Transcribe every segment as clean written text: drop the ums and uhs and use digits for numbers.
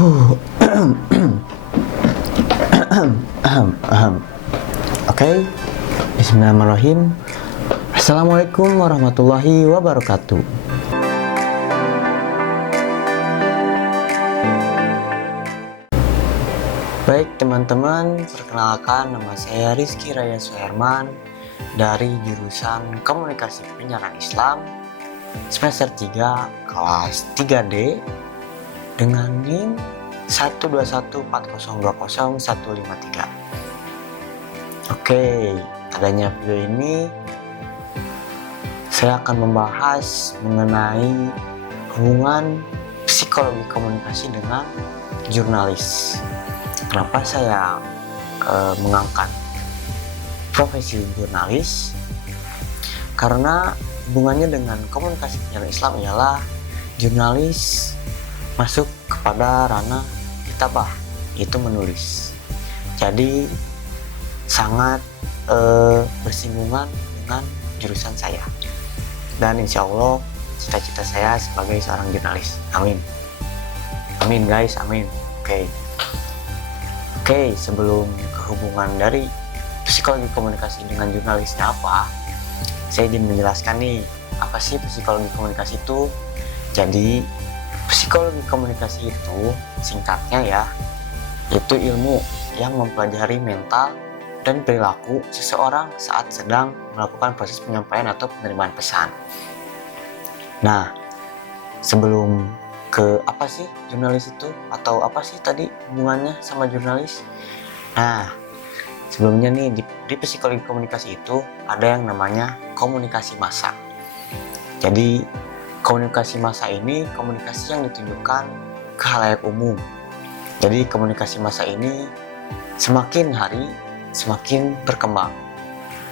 Huh. Oke, Bismillahirrahmanirrahim. Assalamualaikum warahmatullahi wabarakatuh. Baik teman-teman, perkenalkan nama saya Rizky Raya Suherman dari jurusan Komunikasi Penyiaran Islam semester 3 kelas 3D dengan NIM 12140200153. Oke, adanya video ini saya akan membahas mengenai hubungan psikologi komunikasi dengan jurnalis. Kenapa saya mengangkat profesi jurnalis? Karena hubungannya dengan komunikasi penyiaran Islam ialah jurnalis masuk kepada ranah kitabah, yaitu menulis. Jadi sangat bersinggungan dengan jurusan saya. Dan insya Allah cita-cita saya sebagai seorang jurnalis. Amin. Amin guys, amin. Oke, sebelum kehubungan dari psikologi komunikasi dengan jurnalisnya apa, saya ingin menjelaskan nih, apa sih psikologi komunikasi itu? Jadi, psikologi komunikasi itu singkatnya ya, itu ilmu yang mempelajari mental dan perilaku seseorang saat sedang melakukan proses penyampaian atau penerimaan pesan. Nah, sebelum ke apa sih jurnalis itu, atau apa sih tadi hubungannya sama jurnalis? Nah, sebelumnya nih di psikologi komunikasi itu ada yang namanya komunikasi massa. Jadi komunikasi massa ini komunikasi yang ditunjukkan ke khalayak umum. Jadi komunikasi massa ini semakin hari semakin berkembang,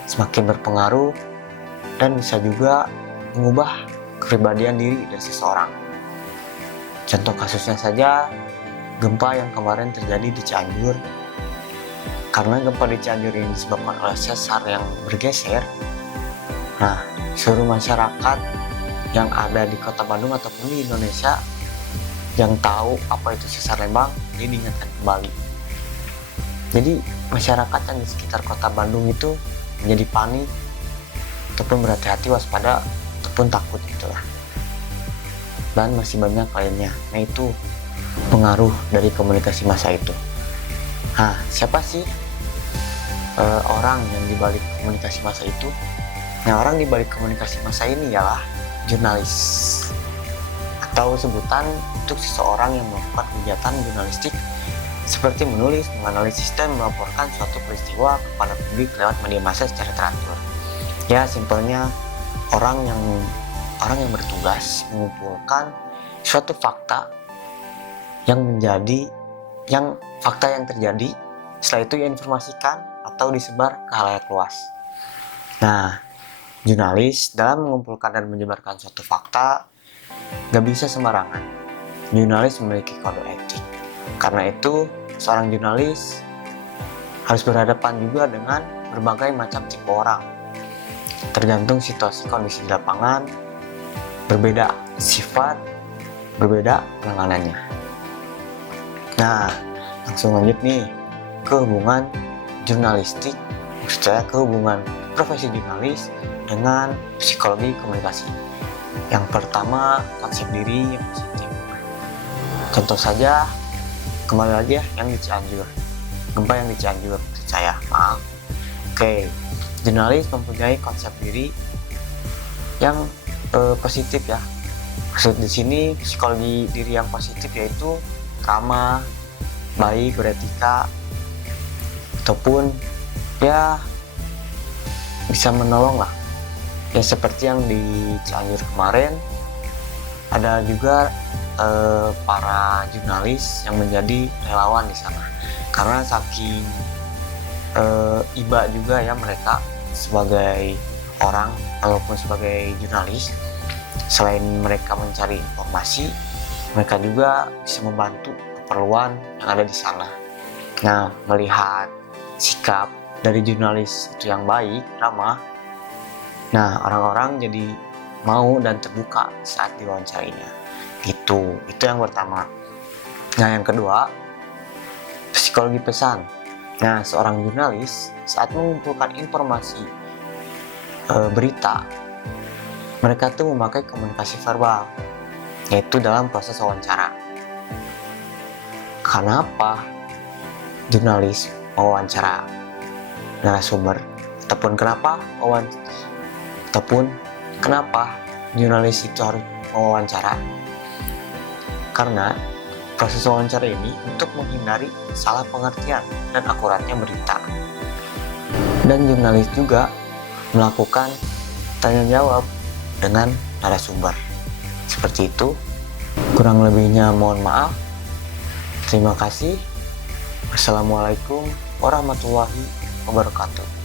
semakin berpengaruh, dan bisa juga mengubah kepribadian diri dari seseorang. Contoh kasusnya saja gempa yang kemarin terjadi di Cianjur. Karena gempa di Cianjur ini disebabkan oleh sesar yang bergeser, nah seluruh masyarakat yang ada di kota Bandung ataupun di Indonesia yang tahu apa itu sesar Lembang ini diingatkan kembali. Jadi masyarakat yang di sekitar kota Bandung itu menjadi panik ataupun berhati-hati, waspada ataupun takut itulah. Dan masih banyak lainnya. Nah, itu pengaruh dari komunikasi massa itu. Nah, siapa sih orang yang dibalik komunikasi massa itu? Nah, orang dibalik komunikasi massa ini ialah jurnalis, atau sebutan untuk seseorang yang melakukan kegiatan jurnalistik seperti menulis, menganalisis, dan melaporkan suatu peristiwa kepada publik lewat media massa secara teratur. Ya, simpelnya orang yang bertugas mengumpulkan suatu fakta fakta yang terjadi, setelah itu informasikan atau disebar ke khalayak luas. Nah, jurnalis dalam mengumpulkan dan menyebarkan suatu fakta gak bisa sembarangan. Jurnalis memiliki kode etik. Karena itu, seorang jurnalis harus berhadapan juga dengan berbagai macam tipe orang. Tergantung situasi kondisi di lapangan, berbeda sifat, berbeda penanganannya. Nah, langsung lanjut nih ke hubungan jurnalistik, maksud saya ke hubungan profesi jurnalis dengan psikologi komunikasi. Yang pertama, konsep diri yang positif. Contoh saja, kembali lagi ya, yang di Cianjur, gempa yang di Cianjur, saya maaf. Oke, jurnalis mempunyai konsep diri yang positif ya. Maksud di sini psikologi diri yang positif yaitu ramah, baik, beretika, ataupun ya bisa menolong lah. Ya seperti yang di Cianjur kemarin, ada juga para jurnalis yang menjadi relawan di sana. Karena saking iba juga ya mereka sebagai orang ataupun sebagai jurnalis, selain mereka mencari informasi, mereka juga bisa membantu keperluan yang ada di sana. Nah, melihat sikap dari jurnalis itu yang baik, ramah, nah orang-orang jadi mau dan terbuka saat diwawancarinya. Itu yang pertama. Nah, yang kedua, psikologi pesan. Nah, seorang jurnalis saat mengumpulkan informasi berita, mereka tuh memakai komunikasi verbal, yaitu dalam proses wawancara. Kenapa jurnalis mewawancara narasumber, ataupun kenapa jurnalis itu harus mewawancara? Karena proses wawancara ini untuk menghindari salah pengertian dan akuratnya berita. Dan jurnalis juga melakukan tanya jawab dengan narasumber. Seperti itu. Kurang lebihnya mohon maaf. Terima kasih. Wassalamualaikum warahmatullahi wabarakatuh.